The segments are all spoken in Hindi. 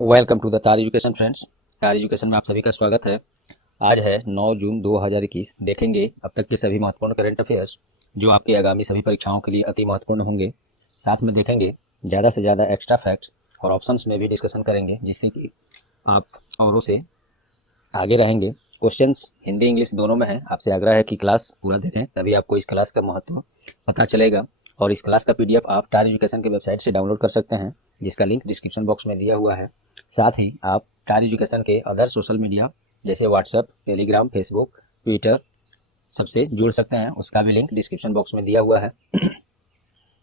वेलकम टू द तार एजुकेशन फ्रेंड्स। तार एजुकेशन में आप सभी का स्वागत है। आज है 9 जून 2021। देखेंगे अब तक के सभी महत्वपूर्ण करंट अफेयर्स जो आपकी आगामी सभी परीक्षाओं के लिए अति महत्वपूर्ण होंगे। साथ में देखेंगे ज़्यादा से ज़्यादा एक्स्ट्रा फैक्ट्स और ऑप्शंस में भी डिस्कशन करेंगे, जिससे कि आप औरों से आगे रहेंगे। क्वेश्चंस हिंदी इंग्लिश दोनों में है। आपसे आग्रह है कि क्लास पूरा देखें, तभी आपको इस क्लास का महत्व पता चलेगा। और इस क्लास का पीडीएफ आप टार एजुकेशन की वेबसाइट से डाउनलोड कर सकते हैं, जिसका लिंक डिस्क्रिप्शन बॉक्स में दिया हुआ है। साथ ही आप टार एजुकेशन के अदर सोशल मीडिया जैसे व्हाट्सएप, टेलीग्राम, फेसबुक, ट्विटर सबसे जुड़ सकते हैं, उसका भी लिंक डिस्क्रिप्शन बॉक्स में दिया हुआ है।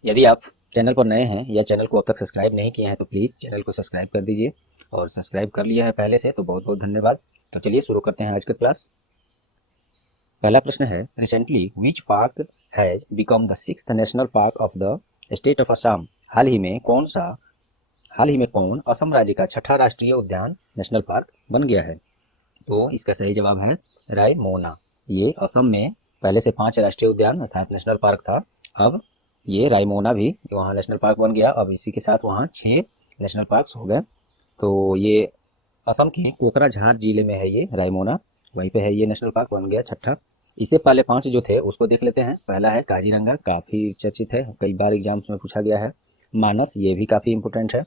यदि आप चैनल पर नए हैं या चैनल को अब तक सब्सक्राइब नहीं किए हैं तो प्लीज़ चैनल को सब्सक्राइब कर दीजिए, और सब्सक्राइब कर लिया है पहले से तो बहुत बहुत धन्यवाद। तो चलिए शुरू करते हैं आज का क्लास। पहला प्रश्न है, recently which park has become the 6th national park of the state of Assam. हाल ही में कौन असम राज्य का छठा राष्ट्रीय उद्यान नेशनल पार्क बन गया है? तो इसका सही जवाब है रायमोना। ये असम में पहले से 5 राष्ट्रीय उद्यान अर्थात नेशनल पार्क था। अब ये रायमोना भी वहाँ नेशनल पार्क बन गया। अब इसी के साथ वहाँ 6 नेशनल पार्क हो गए। तो ये असम के कोकराझार जिले में है ये रायमोना, वहीं पे है ये नेशनल पार्क बन गया छठा। इससे पहले 5 जो थे उसको देख लेते हैं। पहला है काजीरंगा, काफी चर्चित है, कई बार एग्जाम्स में पूछा गया है। मानस, ये भी काफी इंपोर्टेंट है।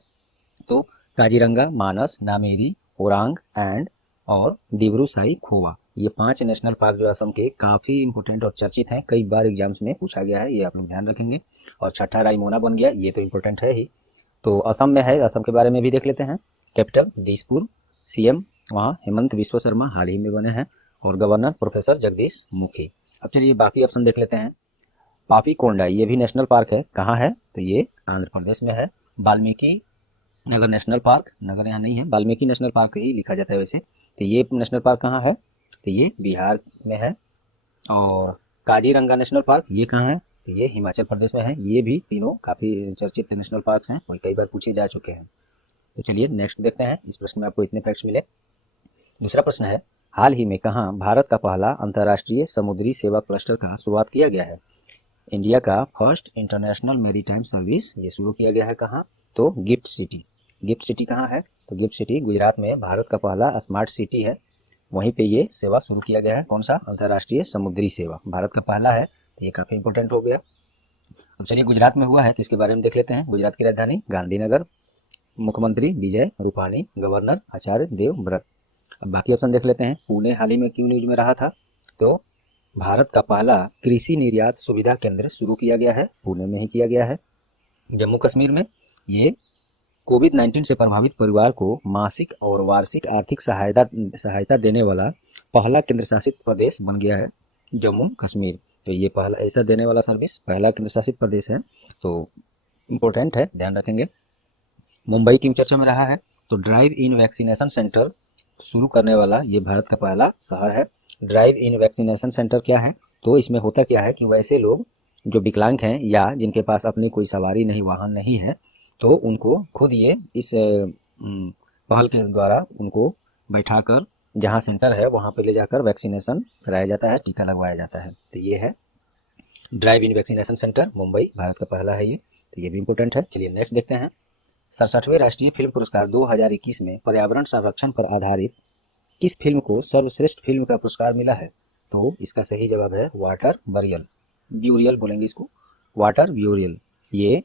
तो काजीरंगा, मानस, नामेरी, ओरांग एंड और दिब्रू साईखोवा, ये 5 नेशनल पार्क जो असम के काफी इंपोर्टेंट और चर्चित हैं, कई बार एग्जाम्स में पूछा गया है, ये आप लोग ध्यान रखेंगे। और छठा रायमोना बन गया, ये तो इंपोर्टेंट है ही। तो असम में है, असम के बारे में भी देख लेते हैं। कैपिटल दिसपुर, सीएम वहाँ हेमंत बिस्वा शर्मा हाल ही में बने हैं, और गवर्नर प्रोफेसर जगदीश मुखी। अब चलिए बाकी ऑप्शन देख लेते हैं। पापी कोंडा, ये भी नेशनल पार्क है, कहाँ है? तो ये आंध्र प्रदेश में है। वाल्मीकि नगर नेशनल पार्क, नगर यहाँ नहीं है, वाल्मीकि नेशनल पार्क ही लिखा जाता है वैसे। तो ये नेशनल पार्क कहाँ है? तो ये बिहार में है। और काजीरंगा नेशनल पार्क ये कहाँ है? तो ये हिमाचल प्रदेश में है। ये भी तीनों काफी चर्चित नेशनल पार्क्स हैं और कई बार पूछे जा चुके हैं। तो चलिए नेक्स्ट देखते हैं। इस प्रश्न में आपको इतने फैक्ट्स मिले। दूसरा प्रश्न है, हाल ही में कहाँ भारत का पहला अंतर्राष्ट्रीय समुद्री सेवा क्लस्टर का शुरुआत किया गया है? इंडिया का फर्स्ट इंटरनेशनल मैरीटाइम सर्विस ये शुरू किया गया है कहाँ? तो गिफ्ट सिटी। गिफ्ट सिटी कहाँ है? तो गिफ्ट सिटी गुजरात में भारत का पहला स्मार्ट सिटी है, वहीं पे ये सेवा शुरू किया गया है। कौन सा? अंतर्राष्ट्रीय समुद्री सेवा, भारत का पहला है, तो ये काफी इंपोर्टेंट हो गया। अब चलिए गुजरात में हुआ है तो इसके बारे में देख लेते हैं। गुजरात की राजधानी गांधीनगर, मुख्यमंत्री विजय रूपाणी, गवर्नर आचार्य देवव्रत। अब बाकी ऑप्शन देख लेते हैं। पुणे हाल ही में क्यों न्यूज में रहा था? तो भारत का पहला कृषि निर्यात सुविधा केंद्र शुरू किया गया है, पुणे में ही किया गया है। जम्मू कश्मीर में ये कोविड-19 से प्रभावित परिवार को मासिक और वार्षिक आर्थिक सहायता देने वाला पहला केंद्र शासित प्रदेश बन गया है जम्मू कश्मीर। तो ये पहला ऐसा देने वाला सर्विस पहला केंद्र शासित प्रदेश है, तो इम्पोर्टेंट है, ध्यान रखेंगे। मुंबई क्यों चर्चा में रहा है? तो ड्राइव इन वैक्सीनेशन सेंटर शुरू करने वाला ये भारत का पहला शहर है। ड्राइव इन वैक्सीनेशन सेंटर क्या है? तो इसमें होता क्या है कि वैसे लोग जो विकलांग हैं या जिनके पास अपनी कोई सवारी नहीं, वाहन नहीं है, तो उनको खुद ये इस पहल के द्वारा उनको बैठाकर जहाँ सेंटर है वहाँ पे ले जाकर वैक्सीनेशन कराया जाता है, टीका लगवाया जाता है। तो ये है drive in vaccination centre, Mumbai Bharat का पहला है ये, तो ये भी इंपॉर्टेंट है। चलिए नेक्स्ट देखते हैं। 67वें राष्ट्रीय फिल्म पुरस्कार 2021 में पर्यावरण संरक्षण पर आधारित किस फिल्म को सर्वश्रेष्ठ फिल्म का पुरस्कार मिला है? तो इसका सही जवाब है वाटर बरियल, ब्यूरियल बोलेंगे इसको, वाटर ब्यूरियल। ये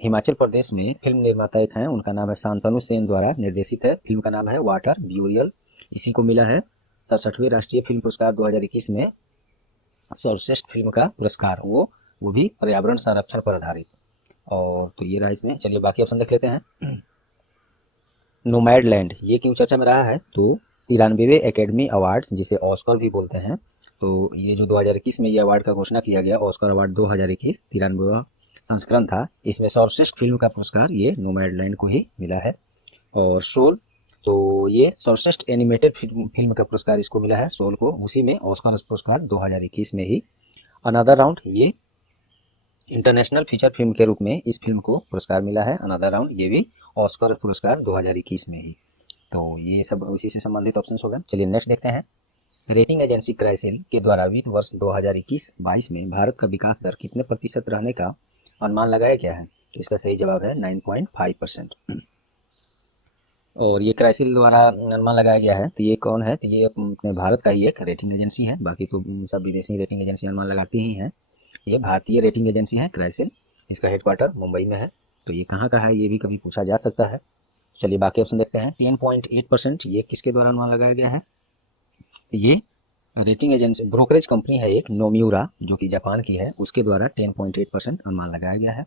हिमाचल प्रदेश में फिल्म निर्माता एक हैं, उनका नाम है शांतनु सेन द्वारा निर्देशित है। फिल्म का नाम है वाटर ब्यूरियल, इसी को मिला है 67वें राष्ट्रीय फिल्म पुरस्कार 2021 में सर्वश्रेष्ठ फिल्म का पुरस्कार, वो भी पर्यावरण संरक्षण पर आधारित। और तो ये रहा इसमें। चलिए बाकी ऑप्शन देख लेते हैं। नोमैडलैंड ये क्यों चर्चा में रहा है? तो 93वें एकेडमी अवार्ड्स जिसे ऑस्कर भी बोलते हैं, तो ये जो 2021 में ये अवार्ड का घोषणा किया गया, ऑस्कर अवार्ड 2021 93वां संस्करण था, इसमें सर्वश्रेष्ठ फिल्म का पुरस्कार ये नोमैडलैंड को ही मिला है। और सोल, तो ये सर्वश्रेष्ठ एनिमेटेड फिल्म का पुरस्कार इसको मिला है, सोल को, उसी में ऑस्कर पुरस्कार 2021 में ही। अनदर राउंड, ये इंटरनेशनल फीचर फिल्म के रूप में इस फिल्म को पुरस्कार मिला है, अनदर राउंड, ये भी ऑस्कर पुरस्कार 2021 में ही। तो ये सब उसी से संबंधित ऑप्शंस हो गए। चलिए नेक्स्ट देखते हैं। रेटिंग एजेंसी क्राइसिल के द्वारा वित्त वर्ष 2021-22 में भारत का विकास दर कितने प्रतिशत रहने का अनुमान लगाया गया है? तो इसका सही जवाब है 9.5%। और ये क्राइसिल द्वारा अनुमान लगाया गया है। तो ये कौन है? तो ये अपने भारत का ही एक रेटिंग एजेंसी है। बाकी तो सब विदेशी रेटिंग एजेंसी अनुमान लगाती ही हैं। ये भारतीय रेटिंग एजेंसी है क्राइसिल। इसका हेडक्वार्टर मुंबई में है। तो ये कहाँ का है ये भी कभी पूछा जा सकता है। चलिए बाकी ऑप्शन देखते हैं। 10.8% ये किसके द्वारा अनुमान लगाया गया है? ये रेटिंग एजेंसी ब्रोकरेज कंपनी है एक नोम्यूरा, जो कि जापान की है, उसके द्वारा 10.8% अनुमान लगाया गया है।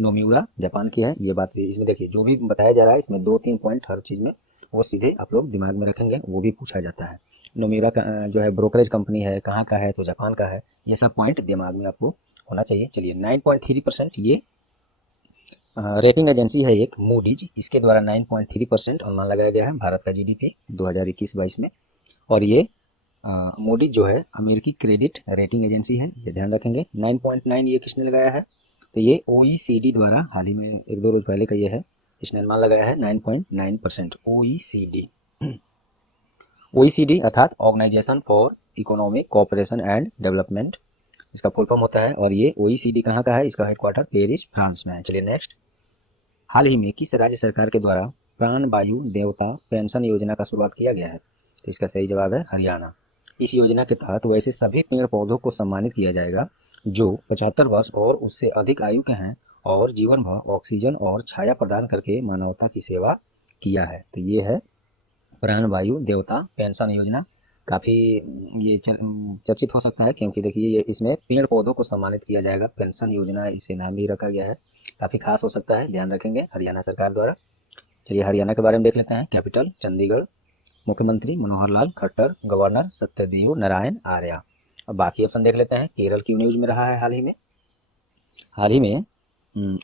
नोम्यूरा जापान की है। ये बात भी इसमें देखिए, जो भी बताया जा रहा है इसमें 2-3 पॉइंट हर चीज़ में वो सीधे आप लोग दिमाग में रखेंगे, वो भी पूछा जाता है। नोम्यूरा का जो है ब्रोकरेज कंपनी है, कहाँ का है? तो जापान का है। ये सब पॉइंट दिमाग में आपको होना चाहिए। चलिए 9.3% ये रेटिंग एजेंसी है एक मूडीज, इसके द्वारा 9.3% अनुमान लगाया गया है भारत का जीडीपी 2021-22 में। और ये मूडीज जो है अमेरिकी क्रेडिट रेटिंग एजेंसी है, ये ध्यान रखेंगे। 9.9 ये किसने लगाया है? तो ये ओईसीडी द्वारा हाल ही में 1-2 रोज पहले का ये है, इसने अनुमान लगाया है 9.9%। ओईसीडी ओईसीडी अर्थात organization for economic cooperation and development, इसका फुल फॉर्म होता है। और ये ओईसीडी कहाँ का है? इसका हेडक्वार्टर पेरिस फ्रांस में है। चलिए नेक्स्ट, हाल ही में किस राज्य सरकार के द्वारा प्राण वायु देवता पेंशन योजना का शुरुआत किया गया है? तो इसका सही जवाब है हरियाणा। इस योजना के तहत वैसे सभी पेड़ पौधों को सम्मानित किया जाएगा जो 75 वर्ष और उससे अधिक आयु के हैं और जीवन भर ऑक्सीजन और छाया प्रदान करके मानवता की सेवा किया है। तो ये है प्राण वायु देवता पेंशन योजना। काफ़ी ये चर्चित हो सकता है, क्योंकि देखिए ये इसमें पेड़ पौधों को सम्मानित किया जाएगा, पेंशन योजना इसे नाम भी रखा गया है। काफ़ी खास हो सकता है, ध्यान रखेंगे, हरियाणा सरकार द्वारा। चलिए हरियाणा के बारे में देख लेते हैं। कैपिटल चंडीगढ़, मुख्यमंत्री मनोहर लाल खट्टर, गवर्नर सत्यदेव नारायण आर्य। अब बाकी ऑप्शन देख लेते हैं। केरल क्यों न्यूज में रहा है हाल ही में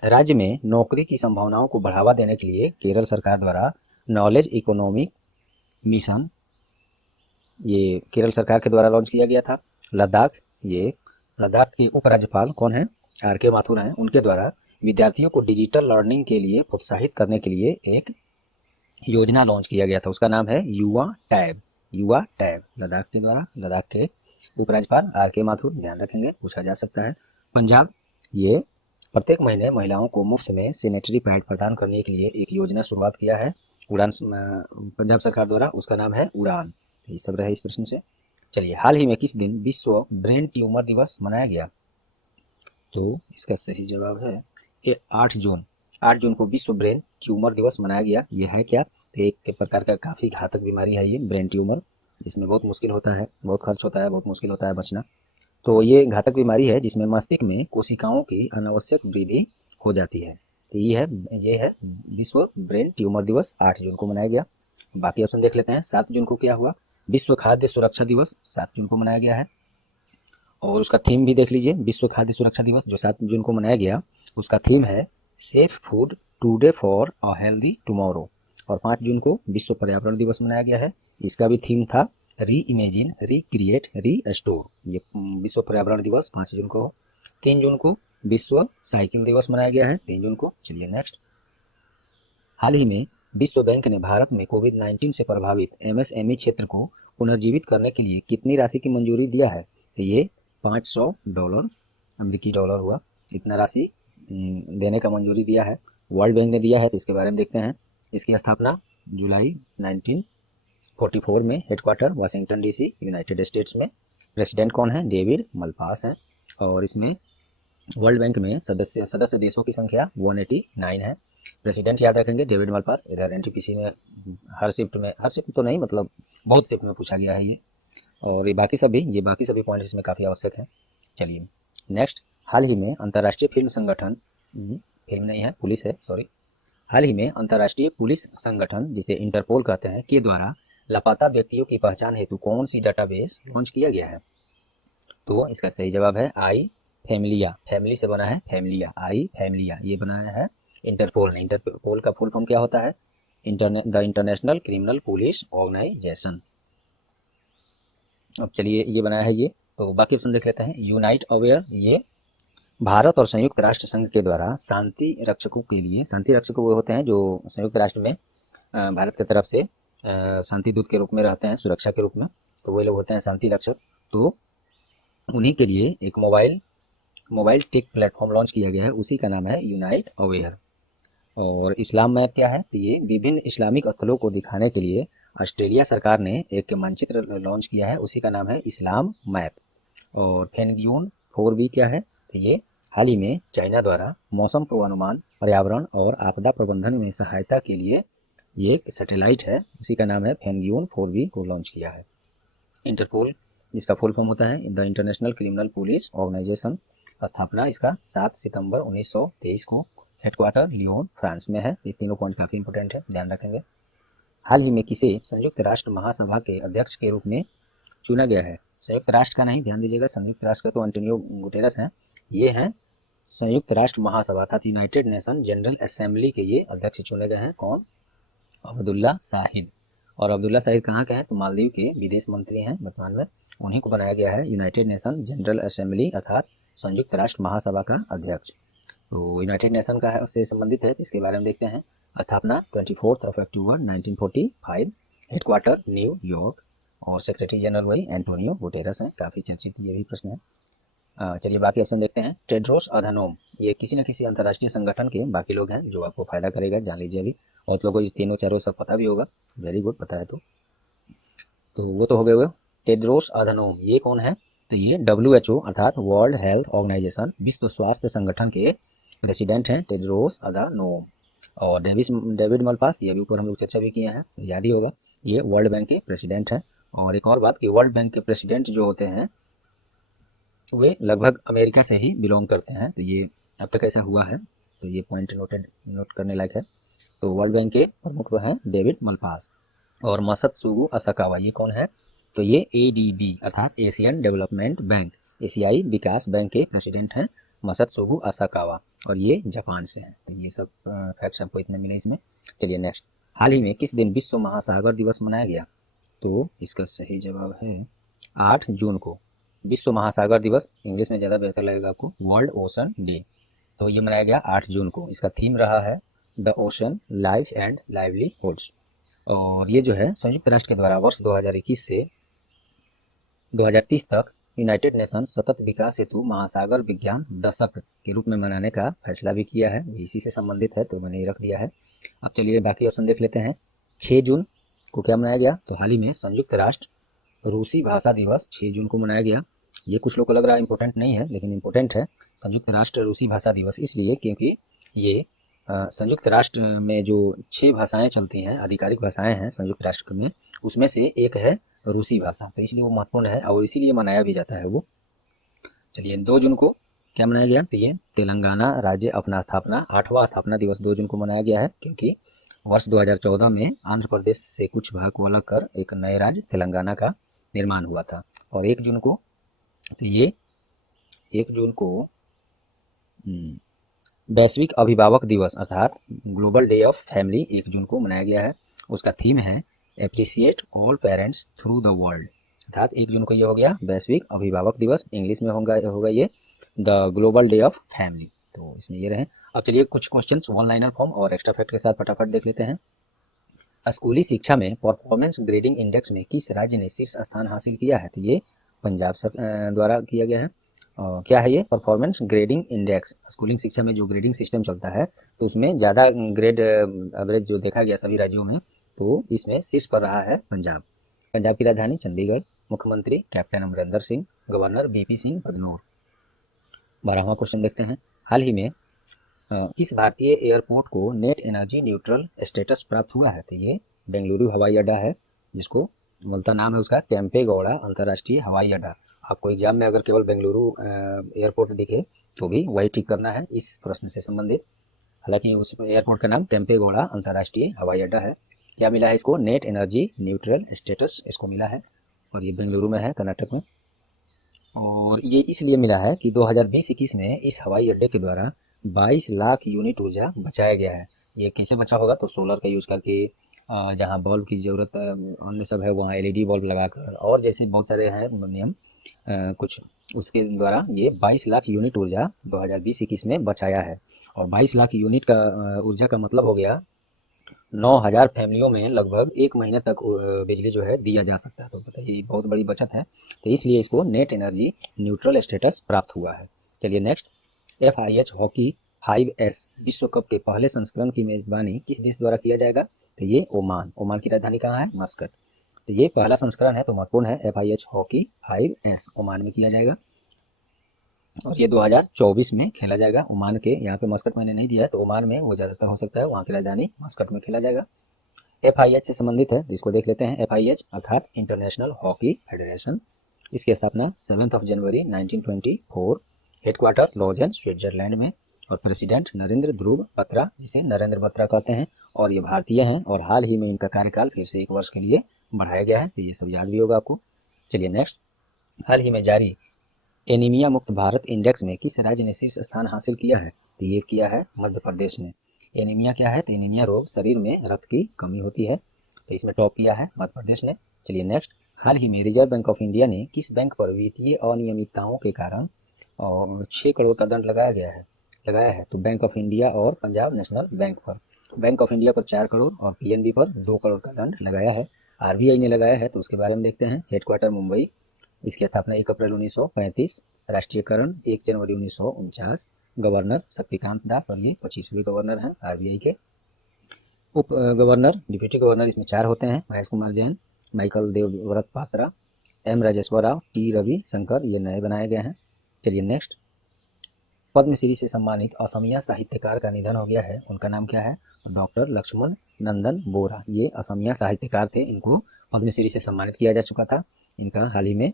राज्य में नौकरी की संभावनाओं को बढ़ावा देने के लिए केरल सरकार द्वारा नॉलेज इकोनॉमिक मिशन ये केरल सरकार के द्वारा लॉन्च किया गया था। लद्दाख के उपराज्यपाल कौन है? आर.के. माथुर हैं। उनके द्वारा विद्यार्थियों को डिजिटल लर्निंग के लिए प्रोत्साहित करने के लिए एक योजना लॉन्च किया गया था, उसका नाम है युवा टैब। लद्दाख के द्वारा, लद्दाख के उपराज्यपाल आर.के. माथुर, ध्यान रखेंगे, पूछा जा सकता है। पंजाब, ये प्रत्येक महीने महिलाओं को मुफ्त में सैनिटरी पैड प्रदान करने के लिए एक योजना शुरुआत किया है उड़ान पंजाब सरकार द्वारा, उसका नाम है उड़ान। ये सब रहे इस प्रश्न से। चलिए हाल ही में किस दिन विश्व ब्रेन ट्यूमर दिवस मनाया गया? तो इसका सही जवाब है ये 8 जून को विश्व ब्रेन ट्यूमर दिवस मनाया गया। ये है क्या? तो एक प्रकार का काफ़ी घातक बीमारी है ये ब्रेन ट्यूमर, जिसमें बहुत मुश्किल होता है, बहुत खर्च होता है, बहुत मुश्किल होता है बचना। तो ये घातक बीमारी है जिसमें मस्तिष्क में कोशिकाओं की अनावश्यक वृद्धि हो जाती है। तो ये है विश्व ब्रेन ट्यूमर दिवस 8 जून को मनाया गया। बाकी ऑप्शन देख लेते हैं। 7 जून को क्या हुआ? विश्व खाद्य सुरक्षा दिवस 7 जून को मनाया गया है। और उसका थीम भी देख लीजिए, विश्व खाद्य सुरक्षा दिवस जो 7 जून को मनाया गया, उसका थीम है safe food today for a healthy tomorrow. और 5 जून को विश्व पर्यावरण दिवस मनाया गया है। इसका भी थीम था री इमेजिन, रिक्रिएट, रीस्टोर। ये विश्व पर्यावरण दिवस 5 जून को। 3 जून को विश्व साइकिल दिवस मनाया गया है, 3 जून को। चलिए नेक्स्ट, हाल ही में विश्व बैंक ने भारत में कोविड-19 से प्रभावित एमएसएमई क्षेत्र को पुनर्जीवित करने के लिए कितनी राशि की मंजूरी दिया है? तो ये $500 अमेरिकी डॉलर हुआ, इतना राशि देने का मंजूरी दिया है, वर्ल्ड बैंक ने दिया है। तो इसके बारे में देखते हैं। इसकी स्थापना जुलाई 1944 में, headquarter Washington DC, United states में। प्रेसिडेंट कौन है? डेविड मलपास हैं। और इसमें वर्ल्ड बैंक में सदस्य देशों की संख्या 189 है। प्रेसिडेंट याद रखेंगे डेविड मलपास। इधर एनटीपीसी में हर शिफ्ट तो नहीं, मतलब बहुत शिफ्ट में पूछा गया है ये। और ये बाकी सभी पॉइंट्स इसमें काफ़ी आवश्यक है। चलिए नेक्स्ट, हाल ही में अंतर्राष्ट्रीय फिल्म संगठन, फिल्म नहीं है, पुलिस है, सॉरी। हाल ही में अंतर्राष्ट्रीय पुलिस संगठन, जिसे इंटरपोल कहते हैं, के द्वारा लापता व्यक्तियों की पहचान हेतु कौन सी डाटाबेस लॉन्च किया गया है? तो इसका सही जवाब है आई फैमिलिया। फैमिली से बना है फैमिलिया, आई फैमिलिया, ये बनाया है इंटरपोल ने। इंटरपोल का फुल फॉर्म क्या होता है? The international criminal police organization. अब चलिए ये बनाया है ये। तो बाकी ऑप्शन देख लेते हैं। यूनाइट अवेयर, ये भारत और संयुक्त राष्ट्र संघ के द्वारा शांति रक्षकों के लिए, शांति रक्षक वो होते हैं जो संयुक्त राष्ट्र में भारत की तरफ से शांति दूत के रूप में रहते हैं, सुरक्षा के रूप में। तो वो लोग होते हैं शांति रक्षक। तो उन्हीं के लिए एक मोबाइल टेक प्लेटफॉर्म लॉन्च किया गया है, उसी का नाम है यूनाइट अवेयर। और इस्लाम मैप क्या है, तो ये विभिन्न इस्लामिक स्थलों को दिखाने के लिए ऑस्ट्रेलिया सरकार ने एक मानचित्र लॉन्च किया है, उसी का नाम है इस्लाम मैप। और फेनग्यून 4B क्या है, तो ये हाल ही में चाइना द्वारा मौसम पूर्वानुमान, पर्यावरण और आपदा प्रबंधन में सहायता के लिए ये एक सैटेलाइट है, उसी का नाम है फेनग्यून 4B को लॉन्च किया है। इंटरपोल जिसका फुल फॉर्म होता है the international criminal police organization, स्थापना इसका 7 सितंबर 1923 को, हेडक्वार्टर लियोन फ्रांस में है। ये तीनों पॉइंट काफी इंपोर्टेंट है, ध्यान रखेंगे। हाल ही में किसे संयुक्त राष्ट्र महासभा के अध्यक्ष के रूप में चुना गया है, संयुक्त राष्ट्र का नहीं, ध्यान दीजिएगा, संयुक्त राष्ट्र का तो एंटोनियो गुटेरस हैं, ये हैं संयुक्त राष्ट्र महासभा अर्थात यूनाइटेड नेशन जनरल असेंबली के ये अध्यक्ष चुने गए हैं। कौन, अब्दुल्ला शाहिद। और अब्दुल्ला शाहिद कहाँ के हैं, तो मालदीव के विदेश मंत्री हैं वर्तमान में, उन्हीं को बनाया गया है यूनाइटेड नेशन जनरल असेंबली अर्थात संयुक्त राष्ट्र महासभा का अध्यक्ष। तो यूनाइटेड नेशन का है उससे संबंधित है, इसके बारे में देखते हैं। स्थापना 24 अक्टूबर 1945, हेडक्वार्टर न्यूयॉर्क, और सेक्रेटरी जनरल वही एंटोनियो गुटेरस हैं, काफी चर्चित ये भी प्रश्न है। चलिए बाकी ऑप्शन देखते हैं। टेड्रोस अधानोम, ये किसी न किसी अंतर्राष्ट्रीय संगठन के बाकी लोग हैं, जो आपको फायदा करेगा, जान लीजिए अभी। और लोगों को तीनों चारों सब पता भी होगा, वेरी गुड, पता है तो वो तो हो गए हुए। टेड्रोस अधानोम ये कौन है, तो ये WHO अर्थात वर्ल्ड हेल्थ ऑर्गेनाइजेशन, विश्व स्वास्थ्य संगठन के प्रेसिडेंट हैं टेड्रोस अधानोम। और डेविड मलपास, ये भी ऊपर हम लोग चर्चा भी किए हैं, याद ही होगा, ये वर्ल्ड बैंक के प्रेसिडेंट हैं। और एक और बात कि वर्ल्ड बैंक के प्रेसिडेंट जो होते हैं वे लगभग अमेरिका से ही बिलोंग करते हैं, तो ये अब तक ऐसा हुआ है, तो ये पॉइंट नोट करने लायक है। तो वर्ल्ड बैंक के प्रमुख हैं डेविड मलपास। और मसत्सुगु असाकावा ये कौन है, तो ये ADB अर्थात एशियन डेवलपमेंट बैंक, एशियाई विकास बैंक के प्रेसिडेंट हैं मसत्सुगु असाकावा, और ये जापान से हैं। तो ये सब फैक्ट्स आपको इतने मिले इसमें। चलिए नेक्स्ट, हाल ही में किस दिन विश्व महासागर दिवस मनाया गया, तो इसका सही जवाब है 8 जून को। विश्व महासागर दिवस इंग्लिश में ज़्यादा बेहतर लगेगा आपको, वर्ल्ड ओशन डे। तो ये मनाया गया 8 जून को। इसका थीम रहा है the ocean life and livelihoods. और ये जो है संयुक्त राष्ट्र के द्वारा वर्ष 2021 से 2030 तक यूनाइटेड नेशन सतत विकास हेतु महासागर विज्ञान दशक के रूप में मनाने का फैसला भी किया है, इसी से संबंधित है, तो मैंने ये रख दिया है। अब चलिए बाकी ऑप्शन देख लेते हैं। 6 जून को क्या मनाया गया, तो हाल ही में संयुक्त राष्ट्र रूसी भाषा दिवस 6 जून को मनाया गया। ये कुछ लोग को लग रहा है इंपॉर्टेंट नहीं है, लेकिन इंपॉर्टेंट है संयुक्त राष्ट्र रूसी भाषा दिवस, इसलिए क्योंकि ये संयुक्त राष्ट्र में जो 6 भाषाएं चलती हैं, आधिकारिक भाषाएं हैं संयुक्त राष्ट्र में, उसमें से एक है रूसी भाषा, तो इसलिए वो महत्वपूर्ण है और इसीलिए मनाया भी जाता है वो। चलिए 2 जून को क्या मनाया गया, तो ये तेलंगाना राज्य अपना स्थापना 8वां स्थापना दिवस 2 जून को मनाया गया है, क्योंकि वर्ष 2014 में आंध्र प्रदेश से कुछ भाग को अलग कर एक नए राज्य तेलंगाना का निर्माण हुआ था। और 1 जून को, तो ये 1 जून को वैश्विक अभिभावक दिवस अर्थात ग्लोबल डे ऑफ फैमिली 1 जून को मनाया गया है। उसका थीम है appreciate all parents through the world, अर्थात 1 जून को ये हो गया वैश्विक अभिभावक दिवस, इंग्लिश में होगा ये the global day of family, तो इसमें ये रहे। अब चलिए कुछ क्वेश्चंस वन लाइनर फॉर्म और एक्स्ट्रा फैक्ट के साथ फटाफट देख लेते हैं। स्कूली शिक्षा में परफॉर्मेंस ग्रेडिंग इंडेक्स में किस राज्य ने शीर्ष स्थान हासिल किया है, तो ये पंजाब द्वारा किया गया है। क्या है ये परफॉर्मेंस ग्रेडिंग इंडेक्स, स्कूलिंग शिक्षा में जो ग्रेडिंग सिस्टम चलता है तो उसमें ज़्यादा ग्रेड एवरेज जो देखा गया सभी राज्यों में, तो इसमें शीर्ष पर रहा है पंजाब। पंजाब की राजधानी चंडीगढ़, मुख्यमंत्री captain Amarinder Singh, governor BP Singh Badnore. 12वां क्वेश्चन देखते हैं। हाल ही में किस भारतीय एयरपोर्ट को नेट एनर्जी न्यूट्रल स्टेटस प्राप्त हुआ है, तो ये बेंगलुरु हवाई अड्डा है, जिसको बोलता नाम है उसका केम्पेगौड़ा अंतर्राष्ट्रीय हवाई अड्डा। आपको एग्जाम में अगर केवल बेंगलुरु एयरपोर्ट दिखे तो भी वही टिक करना है इस प्रश्न से संबंधित। हालांकि उस एयरपोर्ट का नाम केम्पेगौड़ा अंतर्राष्ट्रीय हवाई अड्डा है। क्या मिला है इसको, नेट एनर्जी न्यूट्रल स्टेटस इसको मिला है, और ये बेंगलुरु में है, कर्नाटक में। और ये इसलिए मिला है कि 2020-21 में इस हवाई अड्डे के द्वारा 22 लाख यूनिट ऊर्जा बचाया गया है। ये कैसे बचा होगा, तो सोलर का यूज़ करके, जहाँ बल्ब की ज़रूरत अन्य सब है वहाँ LED बल्ब लगाकर, और जैसे बहुत सारे हैं नियम कुछ, उसके द्वारा ये 22 लाख यूनिट ऊर्जा 2020-21 में बचाया है। और 22 लाख यूनिट का ऊर्जा का मतलब हो गया 9,000 फैमिलियों में लगभग 1 महीने तक बिजली जो है दिया जा सकता है। तो बताइए बहुत बड़ी बचत है, तो इसलिए इसको नेट एनर्जी न्यूट्रल स्टेटस प्राप्त हुआ है। चलिए नेक्स्ट, FIH हॉकी 5S विश्व कप के पहले संस्करण की मेजबानी किस देश द्वारा किया जाएगा? तो ये ओमान। ओमान की राजधानी कहाँ है? मस्कट। तो ये पहला संस्करण है, तो महत्वपूर्ण है। FIH हॉकी 5S ओमान में किया जाएगा और ये 2024 में खेला जाएगा। ओमान के, यहाँ पे मस्कट मैंने नहीं दिया है, तो ओमान में वो ज्यादातर हो सकता है, वहाँ की राजधानी मस्कट में खेला जाएगा। FIH से संबंधित है, तो इसको देख लेते हैं। FIH अर्थात इंटरनेशनल हॉकी फेडरेशन, इसकी स्थापना 7 जनवरी 1924, हेडक्वार्टर लॉजेन स्विट्जरलैंड में, और प्रेसिडेंट नरेंद्र ध्रुव बत्रा, जिसे नरेंद्र बत्रा कहते हैं, और ये भारतीय हैं, और हाल ही में इनका कार्यकाल फिर से 1 वर्ष के लिए बढ़ाया गया है, तो ये सब याद भी होगा आपको। चलिए नेक्स्ट, हाल ही में जारी एनीमिया मुक्त भारत इंडेक्स में किस राज्य ने शीर्ष स्थान हासिल किया है? तो ये किया है मध्य प्रदेश ने। एनीमिया क्या है? तो एनीमिया रोग, शरीर में रक्त की कमी होती है, तो इसमें टॉप किया है मध्य प्रदेश ने। चलिए नेक्स्ट, हाल ही में रिजर्व बैंक ऑफ इंडिया ने किस बैंक पर वित्तीय अनियमितताओं के कारण 6 करोड़ का दंड लगाया है? तो बैंक ऑफ इंडिया और पंजाब नेशनल बैंक पर। बैंक ऑफ इंडिया पर 4 करोड़ और PNB पर 2 करोड़ का दंड लगाया है। RBI ने लगाया है, तो उसके बारे में देखते हैं। हेडक्वार्टर मुंबई, इसकी स्थापना 1 अप्रैल 1935, राष्ट्रीयकरण 1 जनवरी 1949, गवर्नर शक्तिकांत दास, और ये 25वें गवर्नर हैं RBI के। उप गवर्नर, डिप्टी गवर्नर इसमें 4 होते हैं, Mahesh Kumar Jain, Michael Debabrata Patra, M Rajeshwar Rao, T Ravi Shankar, ये नए बनाए गए हैं। चलिए नेक्स्ट, पद्मश्री से सम्मानित असमिया साहित्यकार का निधन हो गया है, उनका नाम क्या है? डॉक्टर लक्ष्मण नंदन बोरा, ये असमिया साहित्यकार थे, इनको पद्मश्री से सम्मानित किया जा चुका था, इनका हाल ही में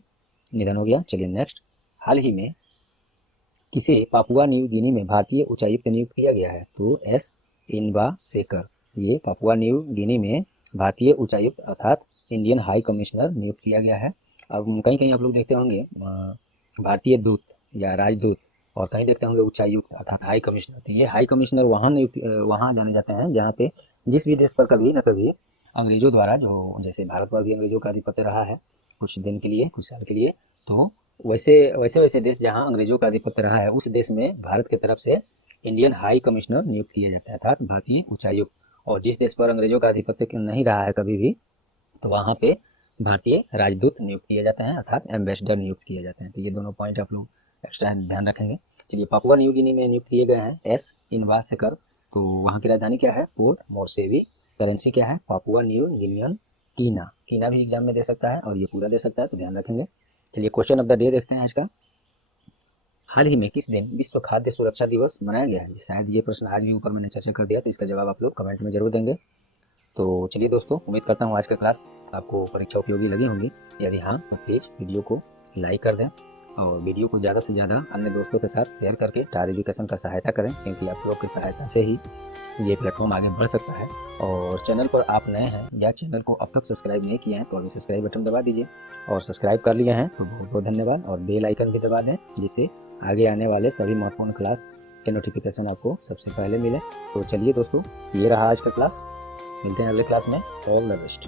निधन हो गया। चलिए नेक्स्ट, हाल ही में किसे पापुआ न्यू गिनी में भारतीय उच्चायुक्त नियुक्त किया गया है? तो S इनबासेकर, ये पापुआ न्यू गिनी में भारतीय उच्चायुक्त अर्थात इंडियन हाई कमिश्नर नियुक्त किया गया है। अब कहीं कहीं आप लोग देखते होंगे भारतीय दूत या राजदूत, और कहीं देखते होंगे उच्चायुक्त अर्थात हाई कमिश्नर। तो ये हाई कमिश्नर वहाँ जाने जाते हैं जहाँ पे जिस भी देश पर कभी न कभी अंग्रेजों द्वारा, जो जैसे भारत पर भी अंग्रेजों का आधिपत्य रहा है कुछ दिन के लिए, कुछ साल के लिए, तो वैसे देश जहां अंग्रेजों का आधिपत्य रहा है, उस देश में भारत की तरफ से इंडियन हाई कमिश्नर नियुक्त किया जाता है अर्थात भारतीय उच्चायुक्त। और जिस देश पर अंग्रेजों का आधिपत्य नहीं रहा है कभी भी, तो वहां पे भारतीय राजदूत नियुक्त किए जाते हैं अर्थात एम्बेसडर नियुक्त किए जाते हैं। तो ये दोनों पॉइंट आप लोग एक्स्ट्रा ध्यान रखेंगे। चलिए, पापुआ न्यू गिनी में नियुक्त किए गए हैं S इनबासेकर, तो वहाँ की राजधानी क्या है? पोर्ट मोर्सेवी, करेंसी क्या है? पापुआ न्यू गिनियन कीना। कीना भी एग्जाम में दे सकता है और ये पूरा दे सकता है, तो ध्यान रखेंगे। चलिए, क्वेश्चन ऑफ द डे देखते हैं आज का। हाल ही में किस दिन विश्व खाद्य सुरक्षा दिवस मनाया गया है? शायद ये प्रश्न आज भी ऊपर मैंने चर्चा कर दिया, तो इसका जवाब आप लोग कमेंट में जरूर देंगे। तो चलिए दोस्तों, उम्मीद करता हूँ आज का क्लास आपको परीक्षा उपयोगी लगी होंगी। यदि हाँ, तो प्लीज़ वीडियो को लाइक कर दें और वीडियो को ज़्यादा से ज़्यादा अन्य दोस्तों के साथ शेयर करके टार एजुकेशन का सहायता करें, क्योंकि आप लोग की सहायता से ही ये प्लेटफॉर्म आगे बढ़ सकता है। और चैनल पर आप नए हैं या चैनल को अब तक सब्सक्राइब नहीं किए हैं, तो अभी सब्सक्राइब बटन दबा दीजिए, और सब्सक्राइब कर लिए हैं तो बहुत बहुत धन्यवाद, और बेल आइकन भी दबा दें, जिससे आगे आने वाले सभी महत्वपूर्ण क्लास के नोटिफिकेशन आपको सबसे पहले मिले। तो चलिए दोस्तों, ये रहा आज का क्लास, मिलते हैं अगले क्लास में। All the best.